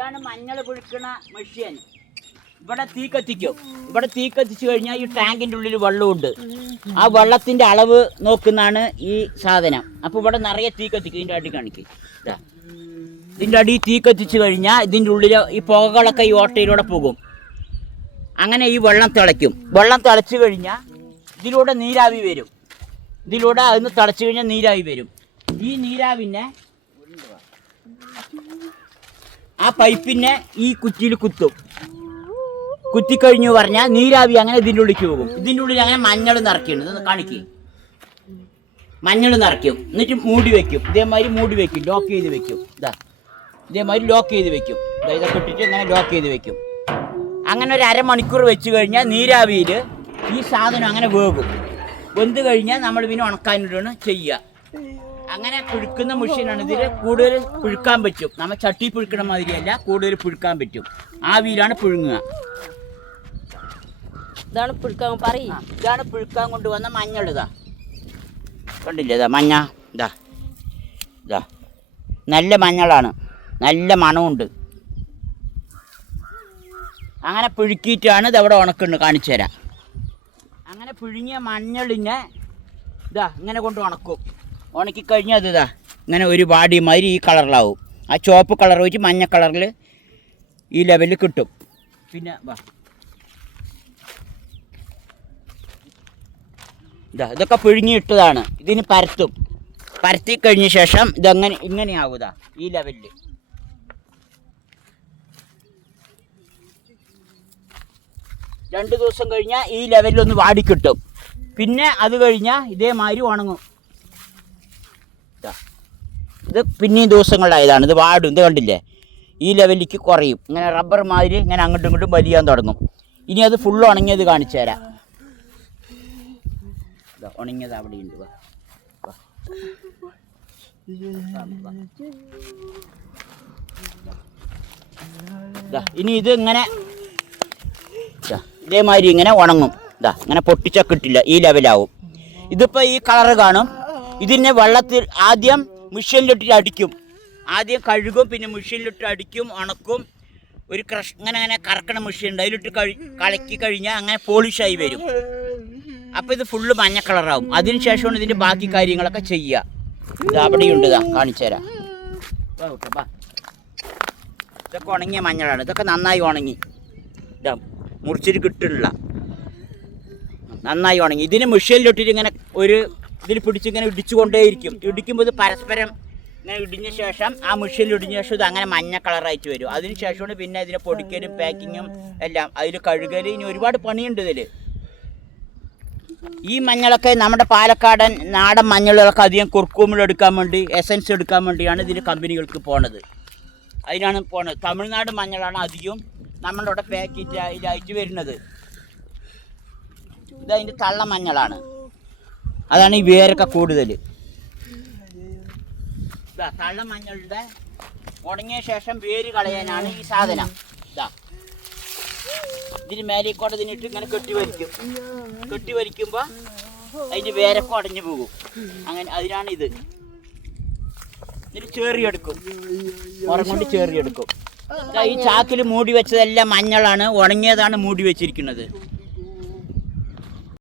ഇതാണ് മഞ്ഞൾ പുഴുക്കണ മെഷീൻ. ഇവിടെ തീ കത്തിക്കും. ഇവിടെ തീ കത്തിച്ചു കഴിഞ്ഞാൽ ഈ ടാങ്കിൻ്റെ ഉള്ളിൽ വെള്ളമുണ്ട്. ആ വെള്ളത്തിൻ്റെ അളവ് നോക്കുന്നതാണ് ഈ സാധനം. അപ്പോൾ ഇവിടെ നിറയെ തീ കത്തിക്കും. ഇതിൻ്റെ അടി കാണിക്കും. ഇതിൻ്റെ അടി തീ കത്തിച്ചു കഴിഞ്ഞാൽ ഇതിൻ്റെ ഉള്ളിൽ ഈ പുകകളൊക്കെ ഈ ഓട്ടയിലൂടെ പോകും. അങ്ങനെ ഈ വെള്ളം തിളയ്ക്കും. വെള്ളം തിളച്ചു കഴിഞ്ഞാൽ ഇതിലൂടെ നീരാവി വരും. ഇതിലൂടെ അതിന് തിളച്ചു കഴിഞ്ഞാൽ നീരാവി വരും. ഈ നീരാവിനെ ആ പൈപ്പിനെ ഈ കുറ്റിയിൽ കുത്തും. കുത്തിക്കഴിഞ്ഞു പറഞ്ഞാൽ നീരാവി അങ്ങനെ ഇതിൻ്റെ ഉള്ളിലേക്ക് പോകും. ഇതിൻ്റെ ഉള്ളിൽ അങ്ങനെ മഞ്ഞൾ നിറയ്ക്കുന്നുണ്ട്. ഇതൊന്ന് കാണിക്കും. മഞ്ഞൾ നിറയ്ക്കും. എന്നിട്ട് മൂടി വയ്ക്കും. ഇതേമാതിരി മൂടി വയ്ക്കും. ലോക്ക് ചെയ്ത് വെക്കും. ഇതേമാതിരി ലോക്ക് ചെയ്ത് വെക്കും. ഇതൊക്കെ ഇട്ടിട്ട് ഇങ്ങനെ ലോക്ക് ചെയ്ത് വെക്കും. അങ്ങനെ ഒരു അരമണിക്കൂർ വെച്ച് കഴിഞ്ഞാൽ നീരാവിയിൽ ഈ സാധനം അങ്ങനെ വേകും. വെന്ത് കഴിഞ്ഞാൽ നമ്മൾ പിന്നെ ഉണക്കാനായിട്ടാണ് ചെയ്യുക. അങ്ങനെ പുഴുക്കുന്ന മെഷീനാണ്. ഇതിൽ കൂടുതൽ പുഴുക്കാൻ പറ്റും. നമ്മൾ ചട്ടി പുഴുക്കണ മാതിരിയല്ല, കൂടുതൽ പുഴുക്കാൻ പറ്റും. ആവിയിലാണ് പുഴുങ്ങുക. ഇതാണ് പുഴുക്കാൻ പറയും. ഇതാണ് പുഴുക്കാൻ കൊണ്ടുവന്ന മഞ്ഞൾ. ഇതാ കണ്ടില്ലേ, ഇതാ മഞ്ഞ. ഇതാ നല്ല മഞ്ഞളാണ്, നല്ല മണമുണ്ട്. അങ്ങനെ പുഴുക്കിയിട്ടാണ് ഇതവിടെ ഉണക്കുന്നുണ്ട്. കാണിച്ചു തരാം. അങ്ങനെ പുഴുങ്ങിയ മഞ്ഞളിനെ ഇതാ ഇങ്ങനെ കൊണ്ട് ഉണക്കും. ഉണക്കിക്കഴിഞ്ഞാൽ അത് ഇതാ ഇങ്ങനെ ഒരു വാടി മാതിരി ഈ കളറിലാവും. ആ ചുവപ്പ് കളർ വെച്ച് മഞ്ഞ കളറിൽ ഈ ലെവലിൽ കിട്ടും. പിന്നെ ഇതൊക്കെ പുഴുങ്ങിയിട്ടതാണ്. ഇതിന് പരത്തും. പരത്തി കഴിഞ്ഞ ശേഷം ഇതങ്ങനെ ഇങ്ങനെയാവുക ഈ ലെവലിൽ. രണ്ട് ദിവസം കഴിഞ്ഞാൽ ഈ ലെവലിലൊന്ന് വാടിക്കിട്ടും. പിന്നെ അത് കഴിഞ്ഞാൽ ഇതേമാതിരി ഉണങ്ങും. ഇത് പിന്നെയും ദിവസങ്ങളിലായതാണ്. ഇത് വാടും. ഇത് കണ്ടില്ലേ, ഈ ലെവലിലേക്ക് കുറയും. ഇങ്ങനെ റബ്ബർ മാതിരി ഇങ്ങനെ അങ്ങോട്ടും ഇങ്ങോട്ടും വലിയാൻ തുടങ്ങും. ഇനി അത് ഫുള്ള് ഉണങ്ങിയത് കാണിച്ചു തരാം. ഉണങ്ങിയത് അവിടെയുണ്ട്. ഇനി ഇത് ഇങ്ങനെ ഇതേമാതിരി ഇങ്ങനെ ഉണങ്ങും. ഇങ്ങനെ പൊട്ടിച്ചൊക്കെ ഇട്ടില്ല, ഈ ലെവലാവും. ഇതിപ്പോൾ ഈ കളറ് കാണും. ഇതിനെ വെള്ളത്തിൽ ആദ്യം മെഷീനിലിട്ടിട്ട് അടിക്കും. ആദ്യം കഴുകും, പിന്നെ മെഷീനിലിട്ട് അടിക്കും, ഉണക്കും. ഒരു ഇങ്ങനെ അങ്ങനെ കറക്കണ മെഷീൻ ഉണ്ട്. അതിലിട്ട് കലക്കി കഴിഞ്ഞാൽ അങ്ങനെ പോളിഷായി വരും. അപ്പോൾ ഇത് ഫുള്ള് മഞ്ഞ കളറാവും. അതിന് ശേഷമാണ് ഇതിൻ്റെ ബാക്കി കാര്യങ്ങളൊക്കെ ചെയ്യുക. ഇത് അവിടെയുണ്ട്. കാണിച്ചു തരാം. ഇതൊക്കെ ഉണങ്ങിയ മഞ്ഞളാണ്. ഇതൊക്കെ നന്നായി ഉണങ്ങി. ഇതാ മുറിച്ചിട്ട് കിട്ടുന്നില്ല, നന്നായി ഉണങ്ങി. ഇതിന് മെഷീനിലിട്ടിട്ട് ഇങ്ങനെ ഒരു ഇതിൽ പിടിച്ചിങ്ങനെ ഇടിച്ചു കൊണ്ടേയിരിക്കും. ഇടിക്കുമ്പോൾ ഇത് പരസ്പരം ഇങ്ങനെ ഇടിഞ്ഞ ശേഷം ആ മെഷീനിൽ ഇടിഞ്ഞ ശേഷം ഇത് അങ്ങനെ മഞ്ഞ കളറായിട്ട് വരും. അതിന് ശേഷമാണ് പിന്നെ ഇതിനെ പൊടിക്കലും പാക്കിങ്ങും എല്ലാം. അതിൽ കഴുകൽ, ഇനി ഒരുപാട് പണിയുണ്ട് ഇതിൽ. ഈ മഞ്ഞളൊക്കെ നമ്മുടെ പാലക്കാടൻ നാടൻ മഞ്ഞളുകളൊക്കെ അധികം കുർക്കുമിലെടുക്കാൻ വേണ്ടി, എസൻസ് എടുക്കാൻ വേണ്ടിയാണ് ഇതിന് കമ്പനികൾക്ക് പോണത്. അതിനാണ് പോണത്. തമിഴ്നാട് മഞ്ഞളാണ് അധികം നമ്മളുടെ ഇവിടെ പാക്കറ്റായിട്ട് വരുന്നത്. ഇതതിൻ്റെ തള്ള മഞ്ഞളാണ്. അതാണ് ഈ വേരൊക്കെ കൂടുതൽ. തള്ള മഞ്ഞളുടെ ഉണങ്ങിയ ശേഷം വേര് കളയാനാണ് ഈ സാധനം. ഇതിന് മേലേക്കോടെ ഇതിനിട്ട് ഇങ്ങനെ കെട്ടിവരിക്കും. കെട്ടിവരിക്കുമ്പോൾ അതിൻ്റെ വേരൊക്കെ ഉടഞ്ഞു പോകും. അങ്ങനെ അതിനാണ് ഇത്. എന്നിട്ട് ചേറിയെടുക്കും. ഉറം കൊണ്ട് ചേറിയെടുക്കും. ഈ ചാക്കിൽ മൂടി വെച്ചതെല്ലാം മഞ്ഞളാണ്. ഉണങ്ങിയതാണ് മൂടി വെച്ചിരിക്കുന്നത്.